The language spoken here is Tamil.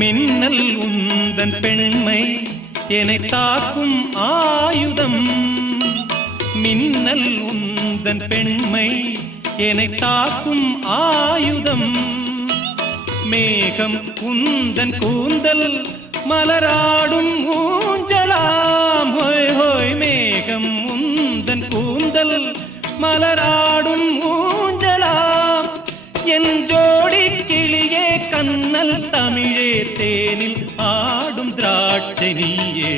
மின்னல் உந்தன் பெண்மை என்னை தாக்கும் ஆயுதம். மின்னல் உந்தன் பெண்மை என்னை தாக்கும் ஆயுதம். மேகம் உந்தன் கூந்தல் மலராடும் ஊஞ்சலாம். ஹோய் ஹோய் மேகம் உந்தன் கூந்தல் மலராடும் ஊஞ்சலாம். என் ஜோடி கிளியே கண்ணல் தமிழே தேனில் ஆடும் திராட்சை நீயே.